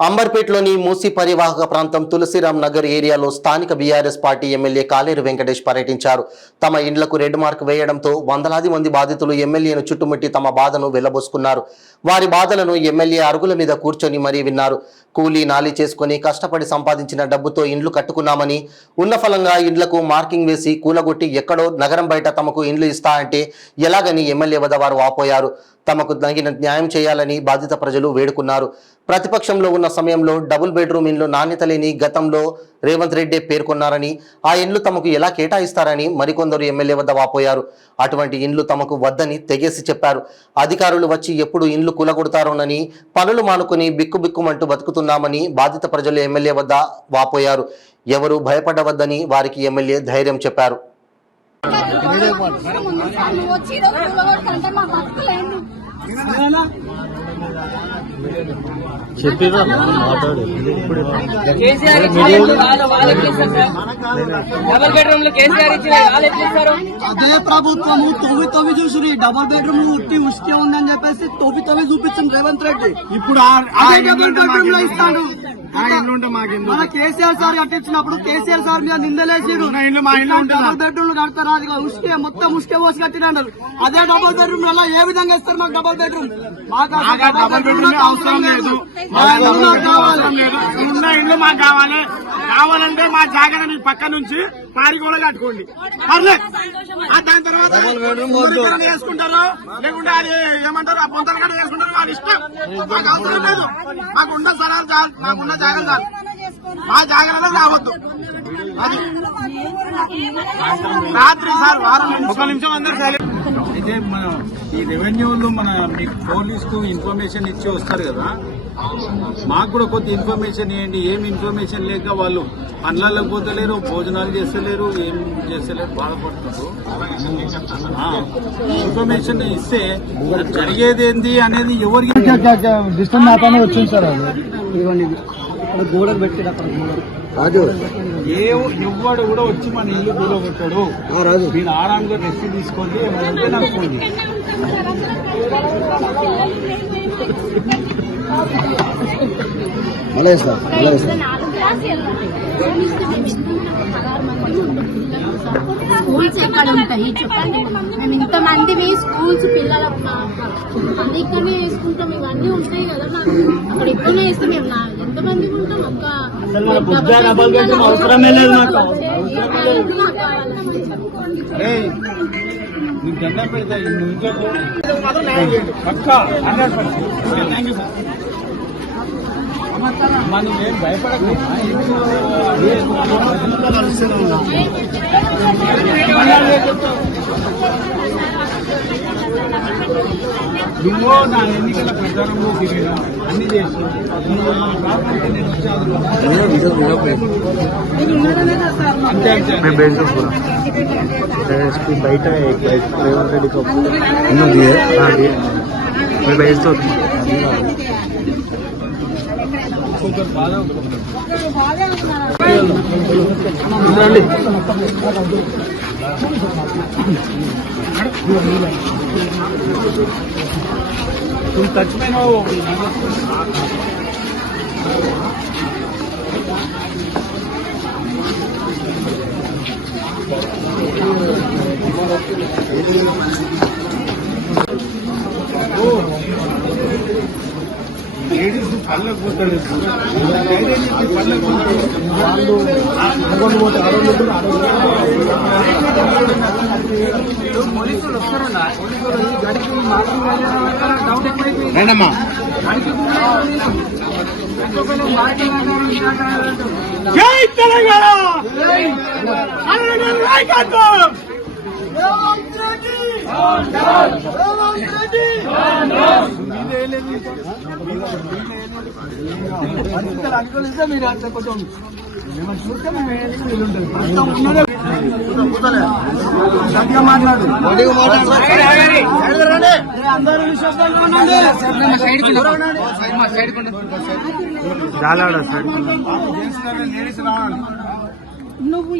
అంబర్పేటలోని మూసీ పరివాహక ప్రాంతం తులసిరామ్ నగర్ ఏరియాలో స్థానిక బీఆర్ఎస్ పార్టీ ఎమ్మెల్యే కాలేరు వెంకటేష్ పర్యటించారు. తమ ఇండ్లకు రెడ్ మార్క్ వేయడంతో వందలాది మంది బాధితులు ఎమ్మెల్యేను చుట్టుముట్టి తమ బాధను వెళ్లబోసుకున్నారు. వారి బాధలను ఎమ్మెల్యే అరుగుల మీద కూర్చొని మరీ విన్నారు. కూలీ నాలి చేసుకుని కష్టపడి సంపాదించిన డబ్బుతో ఇండ్లు కట్టుకున్నామని, ఉన్న ఫలంగా ఇండ్లకు మార్కింగ్ వేసి కూలగొట్టి ఎక్కడో నగరం బయట తమకు ఇండ్లు ఇస్తా అంటే ఎలాగని ఎమ్మెల్యే వద్ద వారు వాపోయారు. తమకు తగిన న్యాయం చేయాలని బాధిత ప్రజలు వేడుకున్నారు. ప్రతిపక్షంలో ఉన్న సమయంలో డబుల్ బెడ్రూమ్ ఇండ్లు నాణ్యత లేని గతంలో రేవంత్ రెడ్డి పేర్కొన్నారని, ఆ ఇండ్లు తమకు ఎలా కేటాయిస్తారని మరికొందరు ఎమ్మెల్యే వద్ద వాపోయారు. అటువంటి ఇండ్లు తమకు వద్దని తెగేసి చెప్పారు. అధికారులు వచ్చి ఎప్పుడు ఇండ్లు కూలగొడతారోనని పనులు మానుకుని బిక్కుబిక్కుమంటూ బతుకుతున్నామని బాధిత ప్రజలు ఎమ్మెల్యే వద్ద వాపోయారు. ఎవరు భయపడవద్దని వారికి ఎమ్మెల్యే ధైర్యం చెప్పారు. డబుల్ బెడ్రూమ్ కేసీఆర్ ఇచ్చిన అదే ప్రభుత్వము తొవ్వి చూసి డబుల్ బెడ్రూమ్ ఉట్టి ఉష్కే ఉందని చెప్పేసి తొవ్వి చూపించింది రేవంత్ రెడ్డి. ఇప్పుడు డబుల్ బెడ్రూమ్ లో ఇస్తాడు. మన కేసీఆర్ సార్ కట్టించినప్పుడు కేసీఆర్ సార్ మీద నిందలేసాడు. డబుల్ బెడ్రూమ్ కడతారు, అది ఉష్కే మొత్తం ఉష్కే పోసి కట్టినాడు. అదే డబుల్ బెడ్రూమ్ వల్ల ఏ విధంగా ఇస్తారు మాకు డబుల్ బెడ్రూమ్? అవసరం లేదు. ఉన్న ఇల్లు మాకు కావాలి. కావాలంటే మా జాగ్రత్త మీ పక్క నుంచి పారి కూడా కట్టుకోండి. దాని తర్వాత వేసుకుంటారు, లేకుంటే అది ఏమంటారు ఆ పొంతలు కూడా వేసుకుంటారు. వాళ్ళ ఇష్టం, మాకు అవసరం లేదు. మాకున్న స్థలాలు చాలు, మాకున్న జాగ్రత్త చాలు. మా జాగ్రత్తలో రావద్దు. అది రాత్రి సార్ ఒక నిమిషం అందరూ అయితే మన ఈ రెవెన్యూలో మన మీకు పోలీసుకు ఇన్ఫర్మేషన్ ఇచ్చి వస్తారు కదా, మాకు కూడా కొద్ది ఇన్ఫర్మేషన్ ఇవ్వండి. ఏం ఇన్ఫర్మేషన్ లేక వాళ్ళు పనులకు పోతలేరు, భోజనాలు చేస్తలేరు, ఏం చేస్తలేరు, బాధపడుతున్నారు. ఇన్ఫర్మేషన్ ఇస్తే జరిగేది ఏంది అనేది ఎవరికి డిస్టర్బ్ వచ్చింది సార్. అది గోడలు పెట్టి రాజు ఎవ్వడు కూడా వచ్చి మన ఇల్లు గూడ కొట్టాడు. మీరు ఆరాంగా రెస్ట్ తీసుకోండి, అనుకోండి. స్కూల్స్ ఎక్కడ ఉంటాయి చెప్పండి? మేము ఇంతమంది స్కూల్స్ పిల్లలు అది ఇక్కడనే వేసుకుంటాం. ఇవన్నీ ఉంటాయి కదా, అక్కడ ఇక్కడనే వేస్తాం. మేము ఎంతమంది ఉంటాం? అవసరమే లేదు. నీకు దండం పెడతా మనం ఏం భయపడకుండా నువ్వు నా ఎన్నికల ప్రచారంలో తిరిగినా అన్ని చేసి బయట కొంచెం బాధ तुम टच में ना हो. లేడీస్ పళ్ళకు పోతాడు, పళ్ళకు వాళ్ళు అనుకోని పోతే పోలీసులు వస్తారన్నా. రండమ్మా. జై తెలంగాణ. అనుకూలిస్తే మీరు అట్లా కొంచెం చూస్తే మేము మాట్లాడు. నువ్వు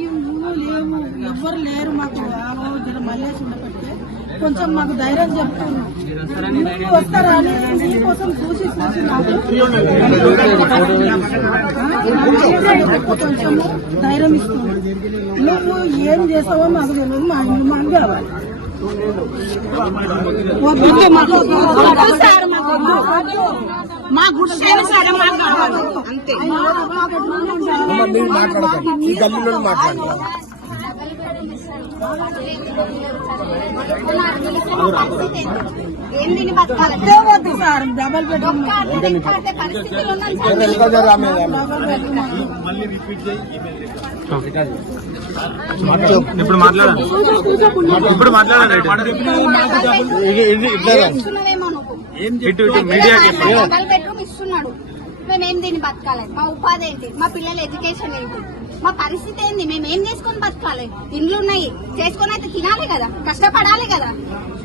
లేవు, ఎవ్వరు లేరు మాకు. ఆ రోజు మళ్ళీ ఉండబట్టే కొంచెం మాకు ధైర్యం చెప్తున్నాం. నువ్వు వస్తారా అని నీకోసం చూసి నాకు కొంచెం ధైర్యం ఇస్తున్నావు. నువ్వు ఏం చేస్తావో మాకు తెలియదు, మా ఇల్లు మాకు కావాలి. వద్దు మాకు సార్, మా గుడి సార్ మాకు కావాలి అంతే. వద్దు సార్, డబల్ బెడ్రూమ్ ఇప్పుడు మాట్లాడాలి. ఇప్పుడు మాట్లాడాలి. డబల్ బెడ్రూమ్ ఇస్తున్నాడు, మేమేం దీన్ని బతకాలి? మా ఉపాధి ఏంటి? మా పిల్లల ఎడ్యుకేషన్ ఏంటి? మా పరిస్థితి ఏంది? మేమేం చేసుకొని బతకాలి? ఇండ్లు ఉన్నాయి, చేసుకొని అయితే తినాలి కదా, కష్టపడాలి కదా.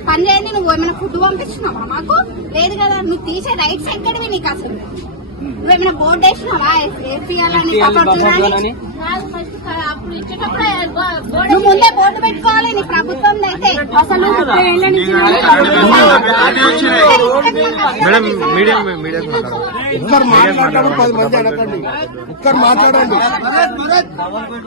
పని చేయండి. నువ్వు ఏమైనా ఫుడ్ పంపిస్తున్నావా? మాకు లేదు కదా. నువ్వు తీసే రైట్స్ ఎక్కడివి నీకు? అసలు నువ్వేమైనా బోర్డు వేసినావా? వేపియాలని కాపాడుతున్నాని అప్పుడు ఇచ్చేటప్పుడు నువ్వు ముందే బోర్డు పెట్టుకోవాలి. నీ ప్రభుత్వం అయితే అసలు ఒక్కరు మాట్లాడండి.